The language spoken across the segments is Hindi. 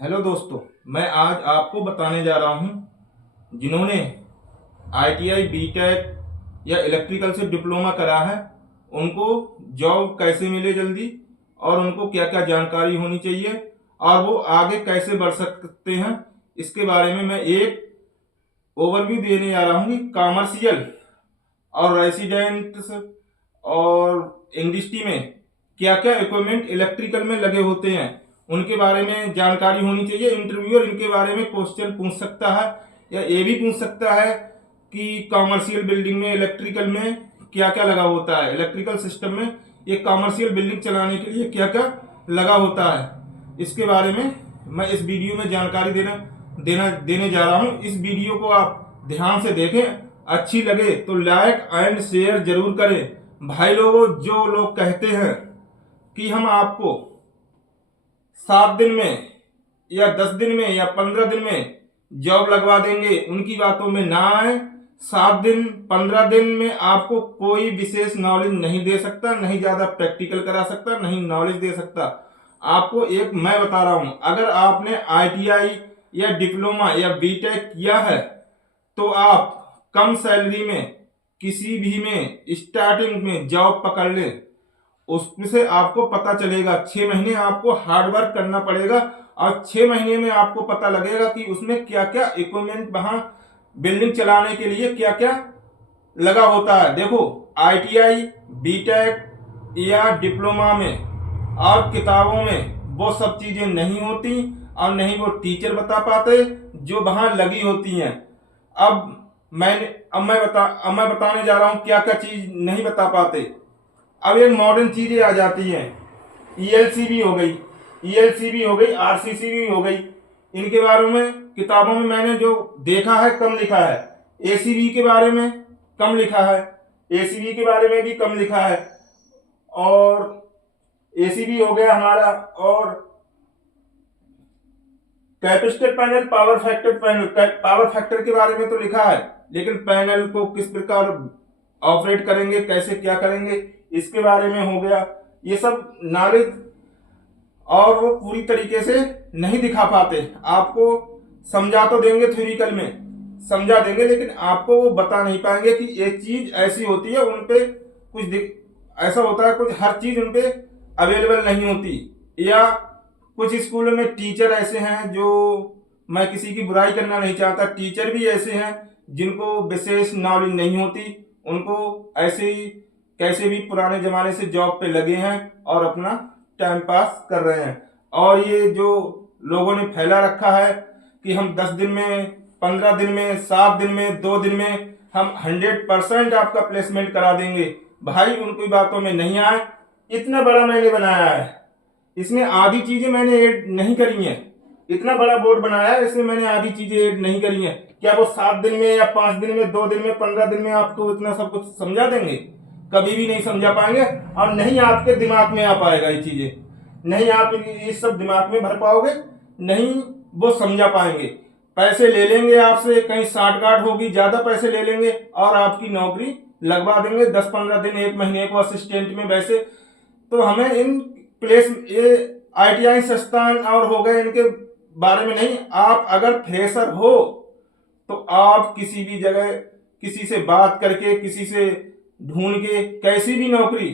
हेलो दोस्तों, मैं आज आपको बताने जा रहा हूँ जिन्होंने आईटीआई बीटेक या इलेक्ट्रिकल से डिप्लोमा करा है उनको जॉब कैसे मिले जल्दी और उनको क्या क्या जानकारी होनी चाहिए और वो आगे कैसे बढ़ सकते हैं। इसके बारे में मैं एक ओवरव्यू देने जा रहा हूँ कि कॉमर्शियल और रेसिडेंट्स और इंडस्ट्री में क्या क्या इक्विपमेंट इलेक्ट्रिकल में लगे होते हैं उनके बारे में जानकारी होनी चाहिए। इंटरव्यूअर इनके बारे में क्वेश्चन पूछ सकता है या ये भी पूछ सकता है कि कॉमर्शियल बिल्डिंग में इलेक्ट्रिकल में क्या क्या लगा होता है, इलेक्ट्रिकल सिस्टम में एक कॉमर्शियल बिल्डिंग चलाने के लिए क्या क्या लगा होता है। इसके बारे में मैं इस वीडियो में जानकारी देने जा रहा हूँ। इस वीडियो को आप ध्यान से देखें, अच्छी लगे तो लाइक एंड शेयर जरूर करें। भाई लोगों, जो लोग कहते हैं कि हम आपको 7 दिन में या 10 दिन में या 15 दिन में जॉब लगवा देंगे, उनकी बातों में ना आए। 7 दिन 15 दिन में आपको कोई विशेष नॉलेज नहीं दे सकता, नहीं ज्यादा प्रैक्टिकल करा सकता, नहीं नॉलेज दे सकता। आपको एक मैं बता रहा हूं, अगर आपने आईटीआई या डिप्लोमा या बीटेक किया है तो आप कम सैलरी में किसी भी में स्टार्टिंग में जॉब पकड़ लें। उससे आपको पता चलेगा, 6 महीने आपको हार्डवर्क करना पड़ेगा और 6 महीने में आपको पता लगेगा कि उसमें क्या क्या इक्विपमेंट वहां बिल्डिंग चलाने के लिए क्या क्या लगा होता है। देखो, आईटीआई बीटेक या डिप्लोमा में और किताबों में वो सब चीजें नहीं होती और नहीं वो टीचर बता पाते जो वहां लगी होती हैं। अब मैं बताने जा रहा हूं क्या क्या चीज नहीं बता पाते। अब एक मॉडर्न चीजें आ जाती हैं, ईएलसीबी हो गई, आरसीसीबी हो गई। इनके बारे में किताबों में मैंने जो देखा है कम लिखा है। एसीबी के बारे में कम लिखा है, एसीबी के बारे में भी कम लिखा है। और एसीबी हो गया हमारा, और कैपेसिटर पैनल, पावर फैक्टर के बारे में तो लिखा है, लेकिन पैनल को किस प्रकार ऑपरेट करेंगे, कैसे क्या करेंगे, इसके बारे में हो गया। ये सब नॉलेज और वो पूरी तरीके से नहीं दिखा पाते। आपको समझा तो देंगे, थ्योरिकल में समझा देंगे, लेकिन आपको वो बता नहीं पाएंगे कि ये चीज ऐसी होती है। उनपे ऐसा होता है, कुछ हर चीज उनपे अवेलेबल नहीं होती। या कुछ स्कूलों में टीचर ऐसे हैं, जो मैं किसी की बुराई करना नहीं चाहता, टीचर भी ऐसे हैं जिनको विशेष नॉलेज नहीं होती। उनको ऐसे ही कैसे भी पुराने जमाने से जॉब पे लगे हैं और अपना टाइम पास कर रहे हैं। और ये जो लोगों ने फैला रखा है कि हम 10 दिन में, 15 दिन में, 7 दिन में, 2 दिन में हम 100% आपका प्लेसमेंट करा देंगे, भाई उनकी बातों में नहीं आए। इतना बड़ा मैंने बनाया है, इसमें आधी चीजें मैंने ऐड नहीं करी हैं। इतना बड़ा बोर्ड बनाया है, इसमें मैंने आधी चीजें ऐड नहीं करी हैं। क्या वो 7 दिन में या 5 दिन में, 2 दिन में, 15 दिन में आपको इतना सब कुछ समझा देंगे? कभी भी नहीं समझा पाएंगे और नहीं आपके दिमाग में आ पाएगा ये चीजें। नहीं आप इस सब दिमाग में भर पाओगे, नहीं वो समझा पाएंगे। पैसे ले लेंगे आपसे, कहीं साठगांठ होगी, ज्यादा पैसे ले लेंगे और आपकी नौकरी लगवा देंगे 10-15 दिन, 1 महीने को असिस्टेंट में। वैसे तो हमें इन प्लेस ये आईटीआई संस्थान और हो गए, इनके बारे में नहीं। आप अगर फ्रेशर हो तो आप किसी भी जगह किसी से बात करके, किसी से ढूंढ के कैसी भी नौकरी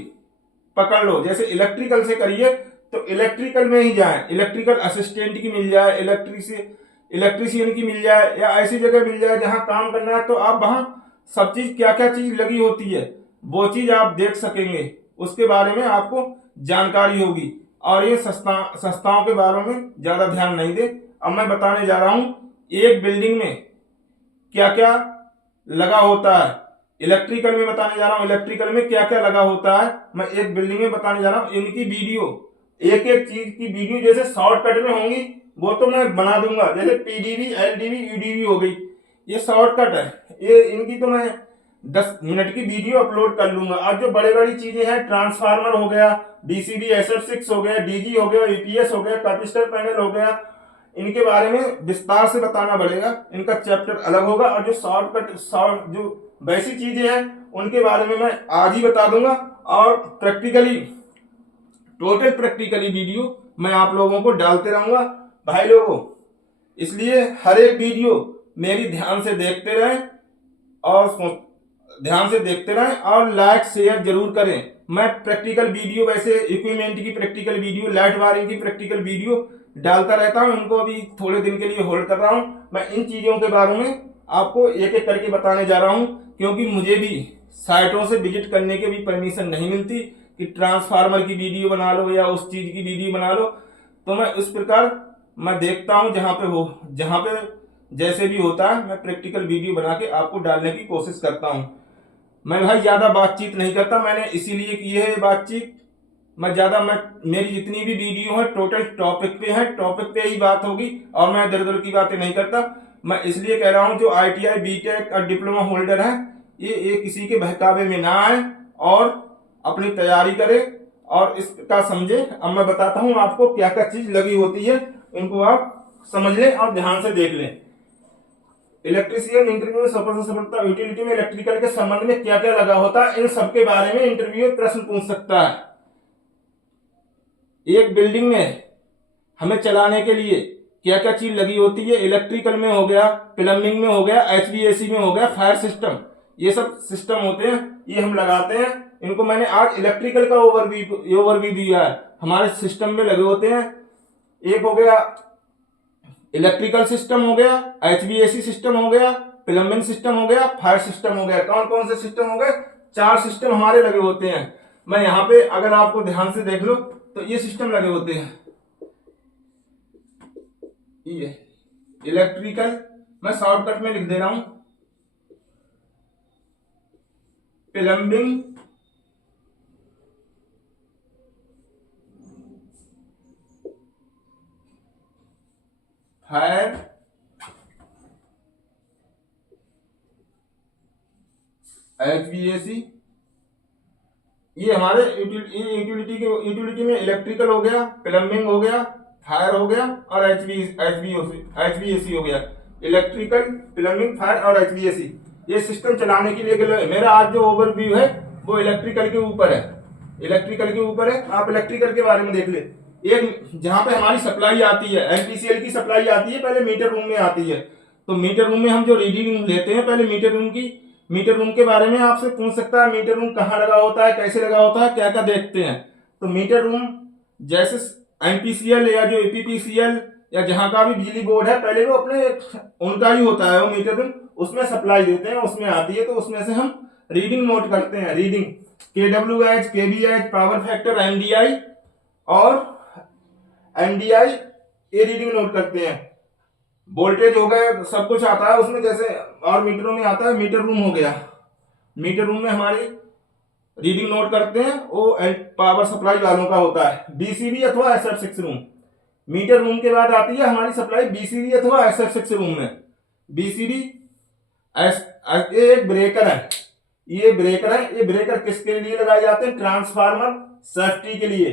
पकड़ लो। जैसे इलेक्ट्रिकल से करिए तो इलेक्ट्रिकल में ही जाएं, इलेक्ट्रिकल असिस्टेंट की मिल जाए, इलेक्ट्रीशियन की मिल जाए, या ऐसी जगह मिल जाए जहां काम करना है तो आप वहां सब चीज क्या क्या चीज लगी होती है वो चीज आप देख सकेंगे, उसके बारे में आपको जानकारी होगी। और ये संस्थाओं के बारे में ज्यादा ध्यान नहीं दे। अब मैं बताने जा रहा हूं एक बिल्डिंग में क्या क्या लगा होता है। इलेक्ट्रिकल में बताने जा रहा हूं, इलेक्ट्रिकल में क्या क्या लगा होता है। मैं एक बिल्डिंग में बताने जा रहा हूं, इनकी वीडियो, एक एक चीज की वीडियो जैसे शॉर्टकट में होंगी वो तो मैं बना दूंगा। जैसे पीडीवी, एलडीवी, यूडीवी हो गई, ये शॉर्टकट है। ये इनकी तो मैं 10 मिनट की वीडियो अपलोड कर लूंगा। आज जो बड़ी बड़ी चीजें हैं, ट्रांसफार्मर हो गया, डीसीबी SF6 हो गया, डीजी हो गया, यूपीएस हो गया, कैपेसिटर पैनल हो गया, इनके बारे में विस्तार से बताना पड़ेगा, इनका चैप्टर अलग होगा। और जो जो वैसी चीजें हैं उनके बारे में मैं आज ही बता दूंगा। और टोटल प्रैक्टिकली वीडियो मैं आप लोगों को डालते रहूंगा। भाई लोगों, इसलिए हर एक वीडियो मेरी ध्यान से देखते रहें और लाइक शेयर जरूर करें। मैं प्रैक्टिकल वीडियो, वैसे इक्विपमेंट की प्रैक्टिकल वीडियो, लाइट वायरिंग की प्रैक्टिकल वीडियो डालता रहता हूं। इनको अभी थोड़े दिन के लिए होल्ड कर रहा हूं। मैं इन चीजों के बारे में आपको एक एक करके बताने जा रहा हूं, क्योंकि मुझे भी साइटों से विजिट करने की भी परमिशन नहीं मिलती कि ट्रांसफार्मर की वीडियो बना लो या उस चीज की वीडियो बना लो। तो मैं इस प्रकार मैं देखता हूं, जहां पे जैसे भी होता है मैं प्रैक्टिकल वीडियो बना के आपको डालने की कोशिश करता हूं। मैं भाई ज्यादा बातचीत नहीं करता, मैंने इसीलिए की है ये बातचीत। मैं मेरी जितनी भी वीडियो है टोटल टॉपिक पे है, टॉपिक पे ही बात होगी और मैं इधर उधर की बातें नहीं करता। मैं इसलिए कह रहा हूं जो ITI बीटेक और डिप्लोमा होल्डर है, ये किसी के बहकावे में ना आए और अपनी तैयारी करे और इसका समझे। अब मैं बताता हूं आपको क्या क्या चीज लगी होती है, इनको आप समझ लें और ध्यान से देख लें। इलेक्ट्रीशियन इंटरव्यू में सफल से सफलता, यूटिलिटी में इलेक्ट्रिकल के संबंध में क्या क्या लगा होता है, इन सब के बारे में इंटरव्यू प्रश्न पूछ सकता है। एक बिल्डिंग में हमें चलाने के लिए क्या क्या चीज लगी होती है, इलेक्ट्रिकल में हो गया, प्लम्बिंग में हो गया, HVAC में हो गया, फायर सिस्टम, ये सब सिस्टम होते हैं, ये हम लगाते हैं। इनको मैंने आज इलेक्ट्रिकल का ओवरव्यू दिया है। हमारे सिस्टम में लगे होते हैं, एक हो गया इलेक्ट्रिकल सिस्टम हो गया, HVAC सिस्टम हो गया, प्लम्बिंग सिस्टम हो गया, फायर सिस्टम हो गया। कौन कौन से सिस्टम हो गए? 4 सिस्टम हमारे लगे होते हैं। मैं यहाँ पे अगर आपको ध्यान से देख लो तो ये सिस्टम लगे होते हैं। ये इलेक्ट्रिकल, मैं शॉर्टकट में लिख दे रहा हूं, प्लम्बिंग, फायर, HVAC, ये हमारे यूटिलिटी में इलेक्ट्रिकल हो गया, प्लम्बिंग हो गया, फायर हो गया और HVAC हो गया। इलेक्ट्रिकल, प्लम्बिंग, फायर और HVAC, ये सिस्टम चलाने के लिए मेरा आज जो ओवरव्यू है वो इलेक्ट्रिकल के ऊपर है। आप इलेक्ट्रिकल के बारे में देख ले। एक जहां पे हमारी सप्लाई आती है, NPCL की सप्लाई आती है, पहले मीटर रूम में आती है। तो मीटर रूम में हम जो रीडिंग लेते हैं, पहले मीटर रूम के बारे में आपसे पूछ सकता है, मीटर रूम कहाँ लगा होता है, कैसे लगा होता है, क्या क्या देखते हैं। तो मीटर रूम जैसे NPCL या जो EPPCL या जहां का भी बिजली बोर्ड है, पहले वो अपने उनका ही होता है वो मीटर रूम, उसमें सप्लाई देते हैं, उसमें आती है। तो उसमें से हम रीडिंग नोट करते हैं, reading KWH, KVH, power factor, MDI और NDI, ये रीडिंग नोट करते हैं। वोल्टेज हो गए, सब कुछ आता है उसमें, जैसे और मीटरों में आता है। मीटर रूम हो गया, मीटर रूम में हमारी रीडिंग नोट करते हैं, वो पावर सप्लाई वालों का होता है, BCB अथवा SF6 रूम। मीटर रूम के बाद आती है हमारी सप्लाई BCB अथवा SF6 रूम में। BCB ये एक ब्रेकर है, ये ब्रेकर किसके लिए लगाए जाते हैं? ट्रांसफार्मर सेफ्टी के लिए,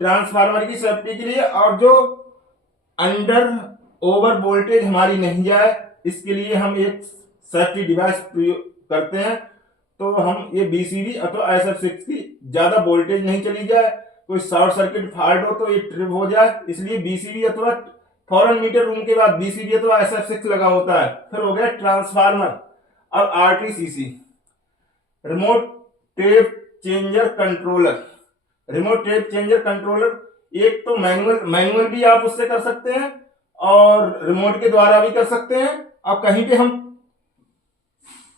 ट्रांसफार्मर की सेफ्टी के लिए, और जो अंडर ओवर वोल्टेज हमारी नहीं जाए, इसके लिए हम एक सेफ्टी डिवाइस प्रयोग करते हैं। तो हम ये BCB अथवा SF6 की ज्यादा वोल्टेज नहीं चली जाए, कोई शॉर्ट सर्किट फॉल्ट हो तो ये ट्रिप हो जाए, इसलिए BCB अथवा फॉरन मीटर रूम के बाद BCB अथवा SF6 लगा होता है। फिर हो गया ट्रांसफार्मर और RTCC, remote tape changer controller. Remote tape changer controller, एक तो मैनुअल भी आप उससे कर सकते हैं और रिमोट के द्वारा भी कर सकते हैं। अब कहीं पे हम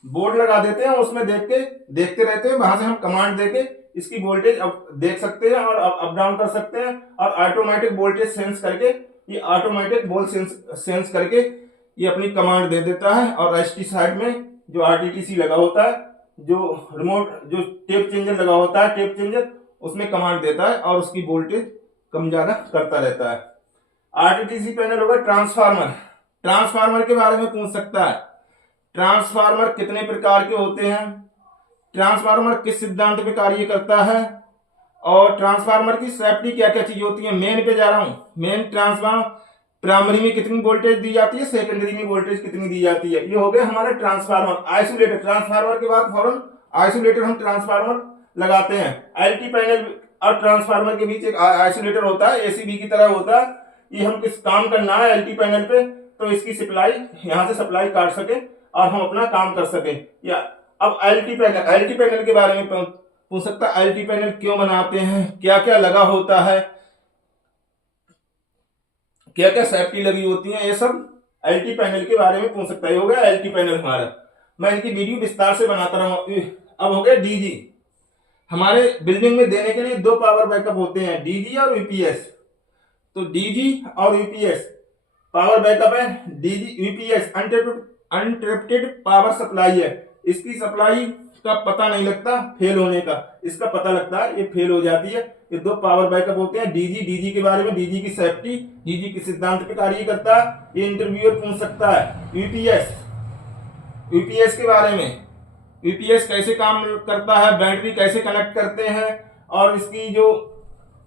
बोर्ड लगा देते हैं, उसमें देखते रहते हैं, वहां से हम कमांड देके इसकी वोल्टेज अब देख सकते हैं और अप डाउन कर सकते हैं। और ऑटोमेटिक वोल्टेज सेंस करके, ये ऑटोमेटिक वोल्ट सेंस करके ये अपनी कमांड दे देता है। और ST साइड में जो RTTC लगा होता है, जो रिमोट जो टेप चेंजर लगा होता है, टेप चेंजर, उसमें कमांड देता है और उसकी वोल्टेज कम ज्यादा करता रहता है। RTTC पैनल होगा ट्रांसफार्मर के बारे में पूछ सकता है। ट्रांसफार्मर कितने प्रकार के होते हैं, ट्रांसफार्मर किस सिद्धांत पे कार्य करता है, और ट्रांसफार्मर की सेफ्टी क्या क्या चीज होती है। मेन पे जा रहा हूं, मेन ट्रांसफार्मर प्राइमरी में कितनी वोल्टेज दी जाती है, सेकेंडरी में वोल्टेज कितनी दी जाती है। ये हो गया हमारा ट्रांसफार्मर। आइसोलेटर, ट्रांसफार्मर के बाद फौरन आइसोलेटर हम ट्रांसफार्मर लगाते हैं। LT पैनल और ट्रांसफार्मर के बीच एक आइसोलेटर होता है, ACB की तरह होता है। ये हम किस काम करना है एलटी पैनल पे, तो इसकी सप्लाई यहाँ से सप्लाई काट सके और हम अपना काम कर सके। या अब एलटी पैनल के बारे में पूछ सकता है, एलटी पैनल क्यों बनाते हैं, क्या क्या लगा होता है, क्या क्या सेफ्टी लगी होती है, ये सब एलटी पैनल के बारे में पूछ सकता है। हो गया एलटी पैनल हमारा, मैं इनकी वीडियो विस्तार से बनाता रहूंगा। अब हो गया डीजी। हमारे बिल्डिंग में देने के लिए दो पावर बैकअप होते हैं, डीजी और यूपीएस। तो डीजी और यूपीएस पावर बैकअप है। DG UPS uninterrupted power supply है। इसकी सप्लाई का पता नहीं लगता फेल होने का, इसका पता लगता है ये फेल हो जाती है। ये दो पावर बैकअप होते हैं। डीजी के बारे में, डीजी की सेफ्टी, डीजी किस सिद्धांत पे कार्य करता है, ये इंटरव्यूअर पूछ सकता है। यूपीएस के बारे में, यूपीएस कैसे काम करता है, बैटरी कैसे कनेक्ट करते हैं, और इसकी जो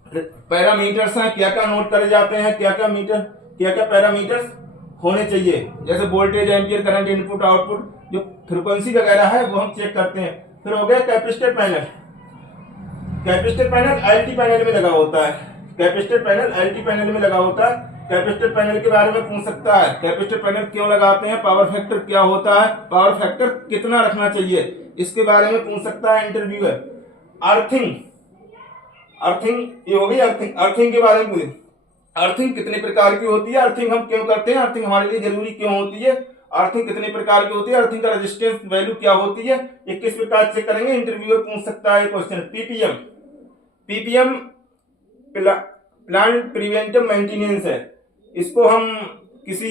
पैरामीटर्स हैं क्या क्या नोट करे जाते हैं, क्या क्या पैरामीटर्स होने चाहिए, जैसे voltage, ampere current, input output, जो फ्रीक्वेंसी वगैरह है वो हम चेक करते हैं। फिर हो गया capacitor panel. Capacitor panel LT panel में लगा होता है। कैपेसिटर पैनल एलटी पैनल में लगा होता है। कैपेसिटर पैनल के बारे में पूछ सकता है, कैपेसिटर पैनल क्यों लगाते हैं, पावर फैक्टर क्या होता है, पावर फैक्टर कितना रखना चाहिए, इसके बारे में पूछ सकता है इंटरव्यूअर। अर्थिंग ये हो गई अर्थिंग के बारे में पूछे, अर्थिंग कितने प्रकार की होती है, अर्थिंग हम क्यों करते हैं, अर्थिंग हमारे लिए जरूरी क्यों होती है, अर्थिंग कितने प्रकार की होती है, अर्थिंग का रेजिस्टेंस वैल्यू क्या होती है, ये किस प्रकार चेक करेंगे, इंटरव्यूअर पूछ सकता है question. Ppm plant preventive maintenance है। इसको हम किसी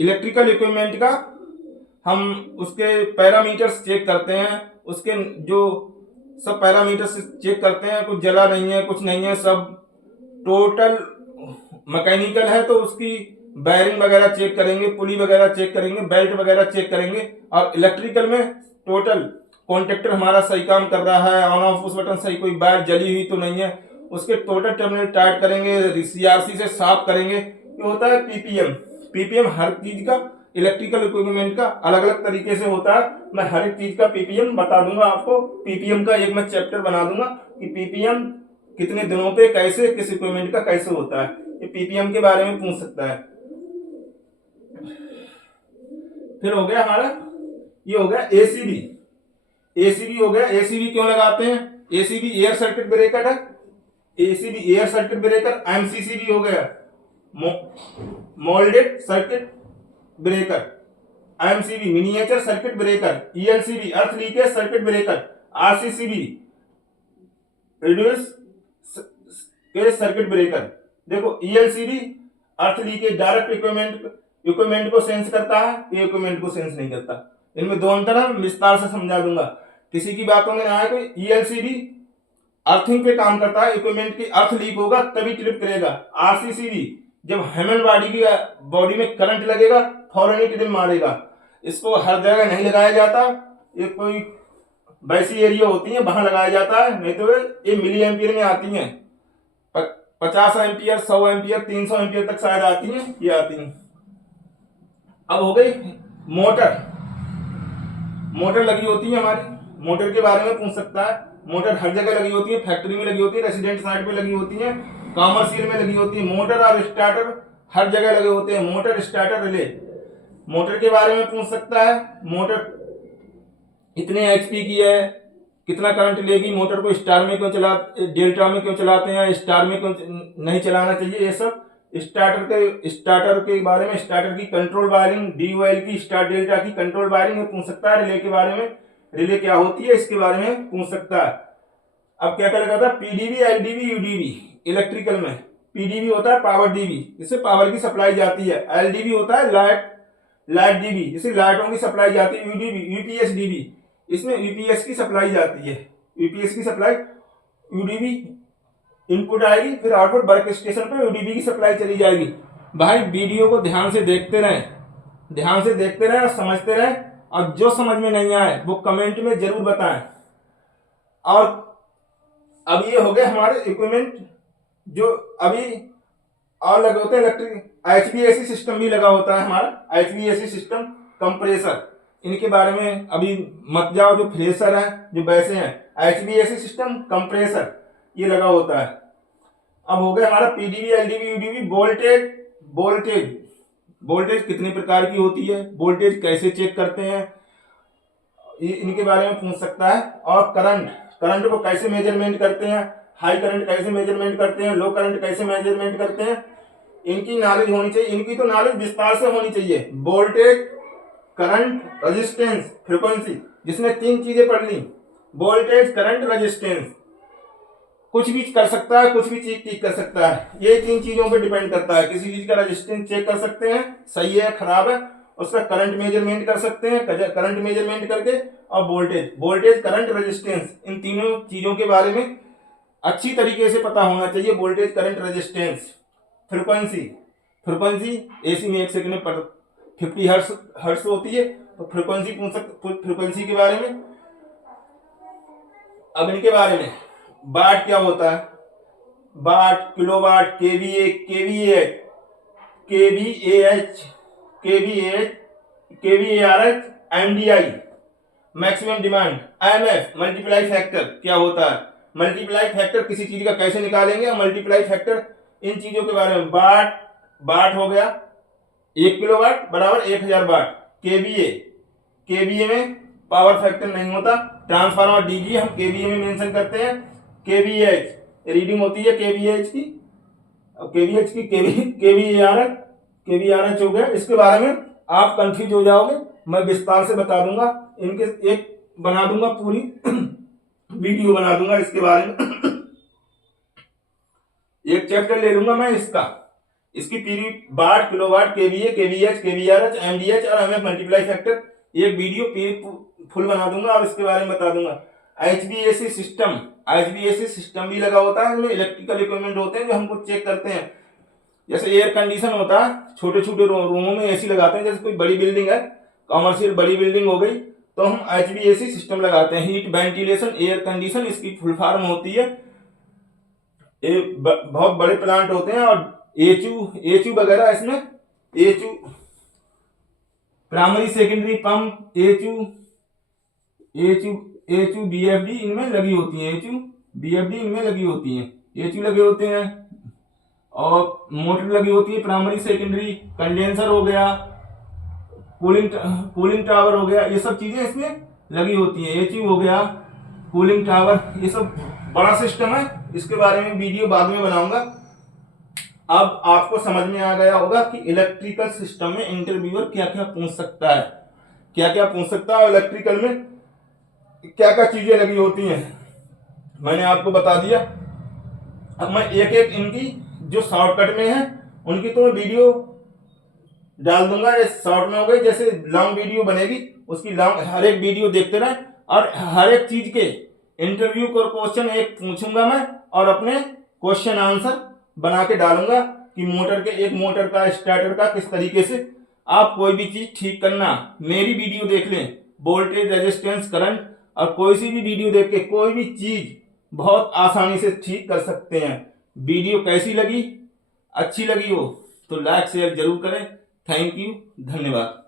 इलेक्ट्रिकल इक्विपमेंट का हम उसके पैरामीटर्स चेक करते हैं, उसके जो सब पैरामीटर्स चेक करते हैं, कुछ जला नहीं है, कुछ नहीं है, सब टोटल मैकेनिकल है, तो उसकी बैरिंग वगैरह चेक करेंगे, पुली वगैरह चेक करेंगे, बेल्ट वगैरह चेक करेंगे। और इलेक्ट्रिकल में टोटल कॉन्टेक्टर हमारा सही काम कर रहा है, ऑन ऑफ उस बटन सही, कोई वायर जली हुई तो नहीं है, उसके टोटल टर्मिनल टाइट करेंगे, सीआरसी से साफ करेंगे। ये होता है पीपीएम हर चीज का, इलेक्ट्रिकल इक्विपमेंट का अलग अलग तरीके से होता है। मैं हर एक चीज का पीपीएम बता दूंगा आपको। पीपीएम का एक मैं चैप्टर बना दूंगा कि पीपीएम कितने दिनों पे कैसे, किस इक्विपमेंट का कैसे होता है, ये पीपीएम के बारे में पूछ सकता है। फिर हो गया हमारा, ये हो गया एसीबी हो गया। एसीबी क्यों लगाते हैं, एसीबी एयर सर्किट ब्रेकर है, ACB air circuit breaker. MCCB हो गया moulded circuit breaker, MCB miniature circuit breaker, ELCB earth leakage circuit breaker, RCCB reduce circuit breaker. देखो ELCB earth leakage direct equipment को सेंस करता है, ये इक्विपमेंट को सेंस नहीं करता। इनमें दो अंतर है, विस्तार से समझा दूंगा, किसी की बातों में ना आए कोई। ईएलसीबी अर्थिंग पे काम करता है, इक्विपमेंट की अर्थ लीक होगा तभी ट्रिप करेगा। आरसीसीबी जब ह्यूमन बॉडी में करंट लगेगा फौरन ही ट्रिप मारेगा। इसको हर जगह नहीं लगाया जाता, ये कोई वैसी एरिया होती है वहां लगाया जाता है, नहीं तो ये मिली एम्पियर में आती हैं, 50 एम्पियर, 100 एम्पियर, 300 एम्पियर तक शायद आती हैं, ये आती हैं। अब हो गई मोटर लगी होती है हमारी, मोटर के बारे में पूछ सकता है। मोटर हर जगह लगी होती है, फैक्ट्री में लगी होती है, रेसिडेंट साइड पे लगी होती है, कॉमर्शियल में लगी होती है। मोटर और स्टार्टर हर जगह लगे होते हैं, मोटर स्टार्टर रिले। मोटर के बारे में पूछ सकता है, मोटर इतने एचपी की है, कितना करंट लेगी, मोटर को स्टार में क्यों डेल्टा में क्यों चलाते हैं, स्टार में क्यों नहीं चलाना चाहिए, ये सब स्टार्टर के बारे में, स्टार्टर की कंट्रोल वायरिंग, DOL की, स्टार डेल्टा की कंट्रोल वायरिंग में पूछ सकता है। रिले के बारे में, रिले क्या होती है इसके बारे में पूछ सकता है। अब क्या लगा था, पीडीबी, एलडीबी, यूडीबी। इलेक्ट्रिकल में पीडीबी होता है पावर डीबी, इससे पावर की सप्लाई जाती है। एलडीबी होता है लाइट डीबी, जिससे लाइटों की सप्लाई जाती है। यूपीएस डीबी, इसमें यूपीएस की सप्लाई जाती है। यूपीएस की सप्लाई, यूडीबी इनपुट आएगी, फिर आउटपुट वर्क स्टेशन पर यूडीबी की सप्लाई चली जाएगी। भाई वीडियो को ध्यान से देखते रहें और समझते रहें, और जो समझ में नहीं आए वो कमेंट में जरूर बताएं। और अब ये हो गए हमारे इक्विपमेंट जो अभी और लगे होते हैं। इलेक्ट्रिक HVAC सिस्टम भी लगा होता है हमारा, HVAC सिस्टम, कंप्रेसर। इनके बारे में अभी मत जाओ, जो फ्रेशर है, जो वैसे हैं। HVAC सिस्टम, कंप्रेसर, ये लगा होता है। अब हो गया हमारा पीडीवी, एलडीवी, यूडीवी। वोल्टेज कितने प्रकार की होती है, वोल्टेज कैसे चेक करते हैं, इनके बारे में पूछ सकता है। और करंट को कैसे मेजरमेंट करते हैं, हाई करंट कैसे मेजरमेंट करते हैं, लो करंट कैसे मेजरमेंट करते हैं, इनकी नॉलेज होनी चाहिए। इनकी तो नॉलेज विस्तार से होनी चाहिए। वोल्टेज, करंट, रेजिस्टेंस, फ्रीक्वेंसी, जिसने 3 चीजें पढ़ ली, वोल्टेज, करंट, रेजिस्टेंस, कुछ भी कर सकता है, कुछ भी चीज ठीक कर सकता है। ये 3 चीजों पे डिपेंड करता है। किसी चीज का रेजिस्टेंस चेक कर सकते हैं, सही है खराब है, उसका करंट मेजरमेंट कर सकते हैं, करंट मेजरमेंट करके, और वोल्टेज, करंट, रेजिस्टेंस, इन तीनों चीजों के बारे में अच्छी तरीके से पता होना चाहिए। Voltage, current, resistance. Frequency AC में 1 सेकंड में 50 हर्ट्ज होती है, तो फ्रीक्वेंसी पूछ सकते, फ्रीक्वेंसी के बारे में। अब इनके बारे में, वाट क्या होता है, watt, kilowatt, KVA, KVARH, MDI, maximum demand, MF, multiply factor क्या होता है, मल्टीप्लाई फैक्टर किसी चीज का कैसे निकालेंगे, मल्टीप्लाई फैक्टर, इन चीजों के बारे में। वाट हो गया 1 किलोवाट बराबर 1000 वाट। केवीए में पावर फैक्टर नहीं होता। ट्रांसफार्मर डीजी हम केवीए में मेंशन करते हैं। केवीएच रीडिंग होती है केवीएच की, केवीआरएच हो गया। इसके बारे में आप कंफ्यूज हो जाओगे, मैं विस्तार से बता दूंगा। इनके एक बना दूंगा, पूरी वीडियो बना दूंगा इसके बारे में। एक चैप्टर ले लूंगा मैं इसकी पूरी वाट, किलोवाट, केवीए, केवीएच, केवीआरएच, एमडीएच और एमएफ मल्टीप्लाई फैक्टर, एक वीडियो फुल बना दूंगा और इसके बारे में बता दूंगा। एचवीएसी सिस्टम भी लगा होता है, इलेक्ट्रिकल इक्विपमेंट होते हैं जो हमको चेक करते हैं। जैसे एयर कंडीशन होता है, छोटे छोटे रूमों में एसी लगाते हैं। जैसे कोई बड़ी बिल्डिंग है, कॉमर्शियल बड़ी बिल्डिंग हो गई, तो हम एचवीएसी सिस्टम लगाते हैं। हीट, वेंटिलेशन, एयर कंडीशन, इसकी फुल फॉर्म होती है। बहुत बड़े प्लांट होते हैं। और एचयू वगैरह, इसमें HU, primary secondary pump, HU BFD इनमें लगी होती है। एचयू लगे होते हैं और मोटर लगी होती है। प्राइमरी सेकेंडरी, कंडेंसर हो गया, कूलिंग टावर हो गया, ये सब चीजें इसमें लगी होती हैं। एचयू हो गया, कूलिंग टावर, ये सब बड़ा सिस्टम है। इसके बारे में वीडियो बाद में बनाऊंगा। अब आपको समझ में आ गया होगा कि इलेक्ट्रिकल सिस्टम में इंटरव्यूअर क्या क्या पूछ सकता है, इलेक्ट्रिकल में क्या क्या चीजें लगी होती हैं, मैंने आपको बता दिया। अब मैं एक एक इनकी जो शॉर्टकट में है उनकी तो मैं वीडियो डाल दूंगा। ये शॉर्ट में हो गई, जैसे लॉन्ग वीडियो बनेगी उसकी हर एक वीडियो देखते रहे। और हर एक चीज के इंटरव्यू को क्वेश्चन एक पूछूंगा मैं, और अपने क्वेश्चन आंसर बना के डालूंगा कि मोटर का स्टार्टर का किस तरीके से आप कोई भी चीज ठीक करना। मेरी वीडियो देख लें, वोल्टेज, रेजिस्टेंस, करंट, और कोई सी भी वीडियो देख के कोई भी चीज बहुत आसानी से ठीक कर सकते हैं। वीडियो कैसी लगी, अच्छी लगी हो तो लाइक शेयर जरूर करें। थैंक यू, धन्यवाद।